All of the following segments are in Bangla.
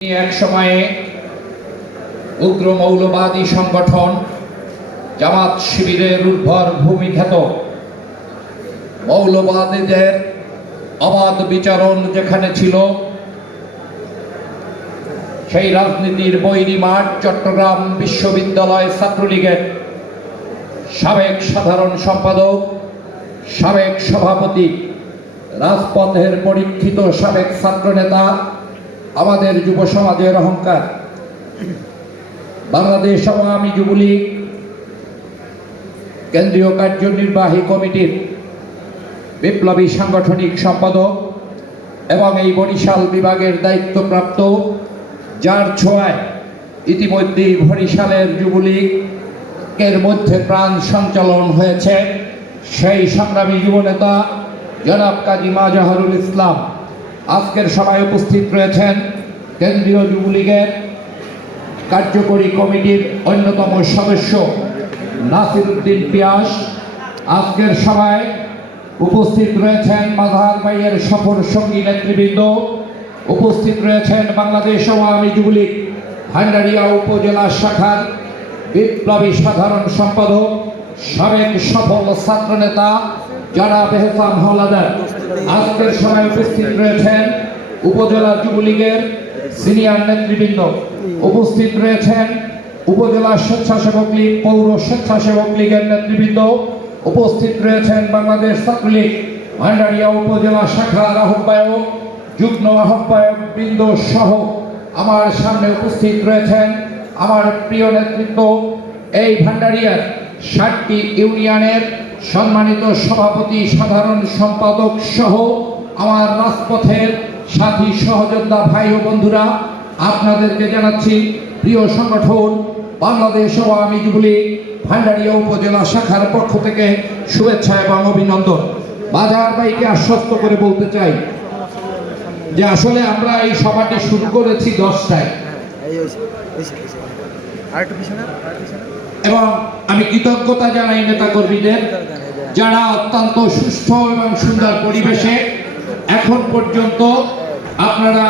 এক সময়ে উগ্র মৌলবাদী সংগঠন জামাত শিবিরের উর্বর ভূমিখ্যাত মৌলবাদীদের অবাধ বিচরণ যেখানে ছিল, সেই রাজনীতির বৈরী মাঠ চট্টগ্রাম বিশ্ববিদ্যালয় ছাত্রলীগের সাবেক সাধারণ সম্পাদক, সাবেক সভাপতি, রাজপথের পরীক্ষিত সাবেক ছাত্রনেতা, আমাদের যুব সমাজের অহংকার, বাংলাদেশ আওয়ামী যুবলীগ কেন্দ্রীয় কার্যনির্বাহী কমিটির বিপ্লবী সাংগঠনিক সম্পাদক এবং এই বরিশাল বিভাগের দায়িত্বপ্রাপ্ত, যার ছোঁয়ায় ইতিমধ্যেই বরিশালের যুবলীগের মধ্যে প্রাণ সঞ্চালন হয়েছে, সেই সংগ্রামী যুবনেতা জনাব কাজী মাজাহারুল ইসলাম। আজকের সভায় উপস্থিত রয়েছেন কেন্দ্রীয় যুবলীগের কার্যকরী কমিটির অন্যতম সদস্য নাসির উদ্দিন পিয়াস। আজকের সভায় উপস্থিত রয়েছেন মাজাহার ভাইয়ের সফর সঙ্গী নেতৃবৃন্দ। উপস্থিত রয়েছেন বাংলাদেশ আওয়ামী যুবলীগ ভান্ডারিয়া উপজেলা শাখার বিপ্লবী সাধারণ সম্পাদক, সাবেক সফল ছাত্রনেতা জনাব এহসান হাওলাদার। আজকের সভায় উপস্থিত রয়েছেন উপজেলা যুবলীগের সিনিয়র নেতৃবৃন্দ। উপস্থিত রয়েছেন উপজেলা স্বেচ্ছাসেবক লীগ, পৌর স্বেচ্ছাসেবক লীগের নেতৃবৃন্দ। উপস্থিত রয়েছেন বাংলাদেশ ছাত্রলীগ ভান্ডারিয়া উপজেলা শাখার আহ্বায়ক, যুগ্ম আহ্বায়ক বৃন্দ সহ আমার সামনে উপস্থিত রয়েছেন আমার প্রিয় নেতৃত্ব, এই ভান্ডারিয়ার 60টি ইউনিয়নের সম্মানিত সভাপতি, সাধারণ সম্পাদক সহ আমার রাজপথের সাথী সহযোদ্ধা ভাই ও বন্ধুরা, আপনাদেরকে জানাচ্ছি প্রিয় সংগঠন বাংলাদেশ আওয়ামী যুবলীগ ভান্ডারিয়া উপজেলা শাখার পক্ষ থেকে শুভেচ্ছা এবং অভিনন্দন। বাজার ভাইকে আশ্বস্ত করে বলতে চাই যে আসলে আমরা এই সভাটি শুরু করেছি 10টায়, এবং আমি কৃতজ্ঞতা জানাই নেতা কর্মীদের যারা অত্যন্ত সুস্থ এবং সুন্দর পরিবেশে এখন পর্যন্ত আপনারা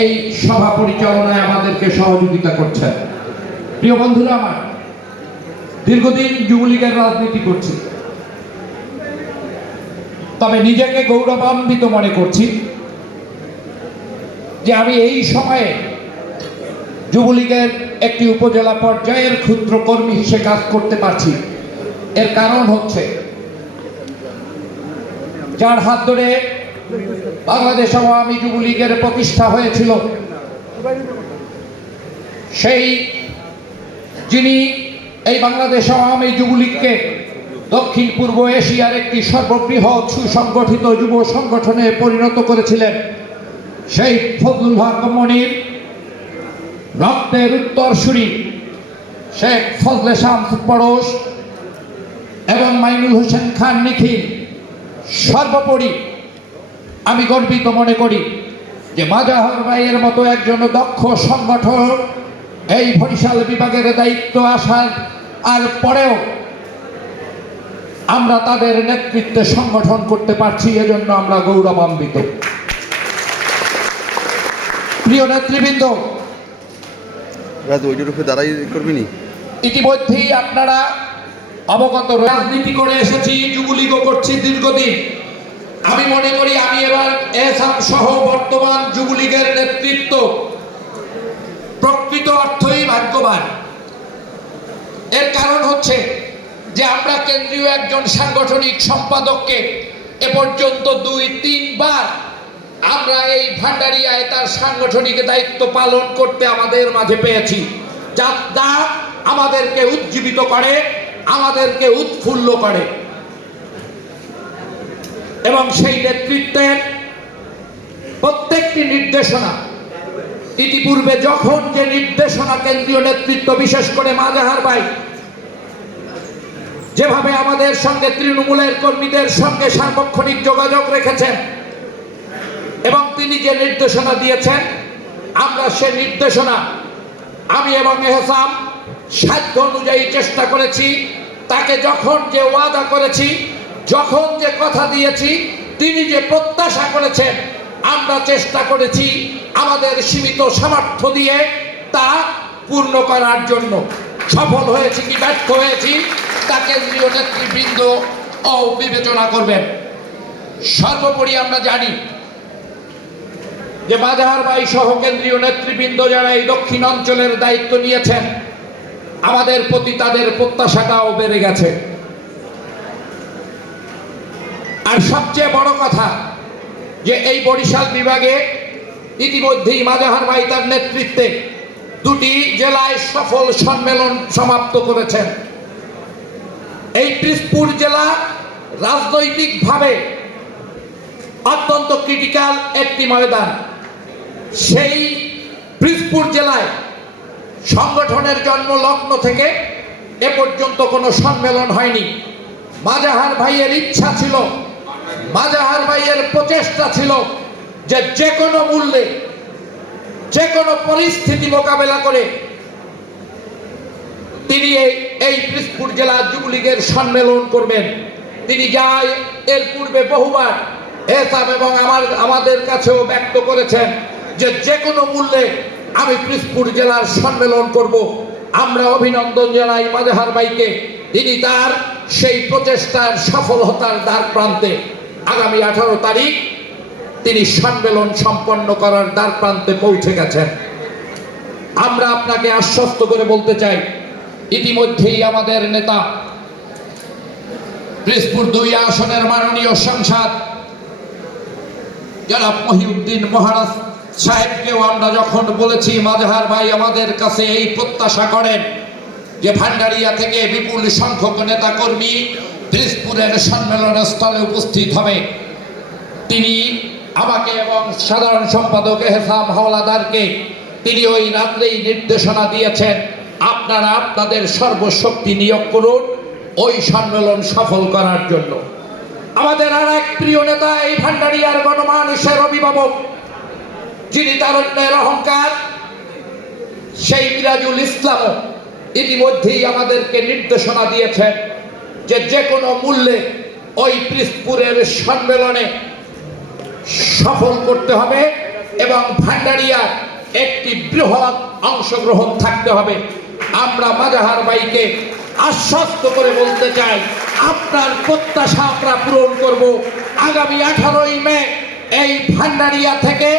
এই সভা পরিচালনায় আমাদেরকে সহযোগিতা করছেন। প্রিয় বন্ধুরা আমার, দীর্ঘদিন যুবলীগের রাজনীতি করছি, তবে নিজেকে গৌরবান্বিত মনে করছি যে আমি এই সময়ে যুবলীগের একটি উপজেলা পর্যায়ের ক্ষুদ্র কর্মী হিসেবে কাজ করতে পারছি। এর কারণ হচ্ছে যার হাত ধরে বাংলাদেশ আওয়ামী যুবলীগের প্রতিষ্ঠা হয়েছিল, সেই যিনি এই বাংলাদেশ আওয়ামী যুবলীগকে দক্ষিণ পূর্ব এশিয়ার একটি সর্ববৃহৎ সুসংগঠিত যুব সংগঠনে পরিণত করেছিলেন, সেই ফজলুল হক মনির রক্তের উত্তরসূরি শেখ ফজলে শামস পরশ এবং মাইনুল হোসেন খান নিখিল, সর্বোপরি আমি গর্বিত মনে করি যে মাজাহার ভাইয়ের মতো একজন দক্ষ সংগঠক এই বরিশাল বিভাগের দায়িত্ব আসার আর পরেও আমরা তাদের নেতৃত্বে সংগঠন করতে পারছি, এজন্য আমরা গৌরবান্বিত। প্রিয় নেতৃবৃন্দ, ইতিমধ্যেই আপনারা অবগত, রাজনীতি করে এসেছি, যুবলীগও করছি দীর্ঘদিন। আমি মনে করি আমি এবার এহসান সহ বর্তমান যুবলীগের নেতৃত্ব প্রকৃত অর্থই ভাগ্যবান। এর কারণ হচ্ছে যে আমরা কেন্দ্রীয় একজন সাংগঠনিক সম্পাদককে এ পর্যন্ত 2-3 বার আমরা এই ভান্ডারিয়ায় তার সাংগঠনিক দায়িত্ব পালন করতে আমাদের মাঝে পেয়েছি, যা আমাদেরকে উজ্জীবিত করে, আমাদেরকে উৎফুল্ল করে। এবং সেই নেতৃত্বের প্রত্যেকটি নির্দেশনা ইতিপূর্বে যখন যে নির্দেশনা কেন্দ্রীয় নেতৃত্ব, বিশেষ করে মাজাহার ভাই যেভাবে আমাদের সঙ্গে তৃণমূলের কর্মীদের সঙ্গে সার্বক্ষণিক যোগাযোগ রেখেছেন এবং তিনি যে নির্দেশনা দিয়েছেন, আমরা সে নির্দেশনা আমি এবং এহসান সাধ্য অনুযায়ী চেষ্টা করেছি। তাকে যখন যে ওয়াদা করেছি, যখন যে কথা দিয়েছি, তিনি যে প্রত্যাশা করেছেন আমরা চেষ্টা করেছি আমাদের সীমিত সামর্থ্য দিয়ে তা পূর্ণ করার জন্য। সফল হয়েছি কি ব্যর্থ হয়েছি তা কেন্দ্রীয় নেতৃবৃন্দ বিবেচনা করবেন। সর্বোপরি আমরা জানি যে বাজার ভাই সহ কেন্দ্রীয় নেতৃবৃন্দ যারা এই দক্ষিণ অঞ্চলের দায়িত্ব নিয়েছেন, আমাদের প্রতি তাদের প্রত্যাশাটাও বেড়ে গেছে। আর সবচেয়ে বড় কথা যে এই বরিশাল বিভাগে ইতিমধ্যেই মাজাহার ভাই তার নেতৃত্বে 2টি জেলায় সফল সম্মেলন সমাপ্ত করেছেন। এই পিরোজপুর জেলা রাজনৈতিকভাবে অত্যন্ত ক্রিটিক্যাল একটি ময়দান। সেই পিরোজপুর জেলায় সংগঠনের জন্ম লগ্ন থেকে এ পর্যন্ত কোনো সম্মেলন হয়নি। মাজাহার ভাইয়ের ইচ্ছা ছিল, মাজাহার ভাইয়ের প্রচেষ্টা ছিল যে কোনো মূল্যে যে কোনো পরিস্থিতি মোকাবেলা করে তিনি এই পিরোজপুর জেলা যুবলীগের সম্মেলন করবেন। তিনি যাই এর পূর্বে বহুবার এসাব এবং আমাদের কাছেও ব্যক্ত করেছেন যে কোনো মূল্যে আমি পিরোজপুর জেলার সম্মেলন করব। আমরা অভিনন্দন জানাই মাজাহার ভাইকে, তিনি তার সেই প্রচেষ্টার সফলতার দ্বার প্রান্তে। আগামী 18 তারিখ তিনি সম্মেলন সম্পন্ন করার দ্বার প্রান্তে পৌঁছে গেছেন। আমরা আপনাকে আশ্বস্ত করে বলতে চাই, ইতিমধ্যেই আমাদের নেতা পিরোজপুর 2 আসনের মাননীয় সাংসদ জনাব মহিউদ্দিন মহারাজ সাহেবকেও আমরা যখন বলেছি মাজাহার ভাই আমাদের কাছে এই প্রত্যাশা করেন যে ভান্ডারিয়া থেকে বিপুল সংখ্যক নেতা কর্মী পিরোজপুরের সম্মেলন স্থলে উপস্থিত হবে, তিনি আমাকে এবং সাধারণ সম্পাদক এহসান হাওলাদারকে তিনি ওই রাত্রেই নির্দেশনা দিয়েছেন, আপনারা আপনাদের সর্বশক্তি নিয়োগ করুন ওই সম্মেলন সফল করার জন্য। আমাদের আর এক প্রিয় নেতা এই ভান্ডারিয়ার গণমানুষের অভিভাবক, যিনি তারুণ্যের অহংকার, সেই মিরাজুল ইসলামও ইতিমধ্যেই আমাদেরকে নির্দেশনা দিয়েছেন যে কোনো মূল্যে ওই পিরোজপুরের সম্মেলনে সফল করতে হবে এবং ভান্ডারিয়ার একটি বৃহৎ অংশগ্রহণ থাকতে হবে। আমরা মাজাহার ভাইকে আশ্বস্ত করে বলতে চাই, আপনার প্রত্যাশা আমরা পূরণ করব। আগামী 18ই মে এই ভান্ডারিয়া থেকে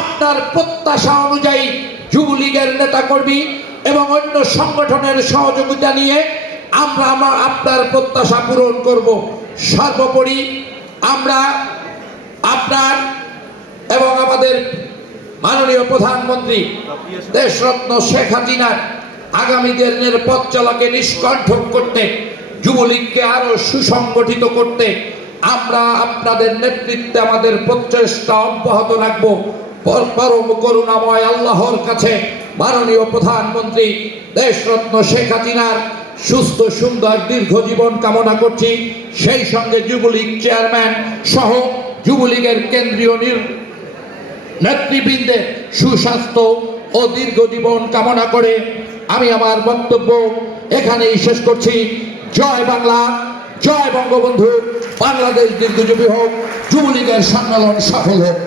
আপনার প্রত্যাশা অনুযায়ী যুবলীগের নেতাকর্মী এবং অন্য সংগঠনের সহযোগিতা নিয়ে আমরা আপনার প্রত্যাশা পূরণ করব। সর্বোপরি আমরা আপনার এবং আমাদের মাননীয় প্রধানমন্ত্রী দেশরত্ন শেখ হাসিনার আগামী দিনের পথ চলাকে নিষ্কণ্ঠক করতে, যুবলীগকে আরো সুসংগঠিত করতে আমরা আপনাদের নেতৃত্বে আমাদের প্রচেষ্টা অব্যাহত রাখব। পরম করুণাময় আল্লাহর কাছে মাননীয় প্রধানমন্ত্রী দেশরত্ন শেখ হাসিনার সুস্থ সুন্দর দীর্ঘ জীবন কামনা করছি। সেই সঙ্গে যুবলীগ চেয়ারম্যান সহ যুবলীগের কেন্দ্রীয় নেতৃবৃন্দের সুস্বাস্থ্য ও দীর্ঘ জীবন কামনা করে আমি আমার বক্তব্য এখানেই শেষ করছি। জয় বাংলা, জয় বঙ্গবন্ধু, বাংলাদেশ দীর্ঘজীবী হোক, যুবলীগের সম্মেলন সফল হোক।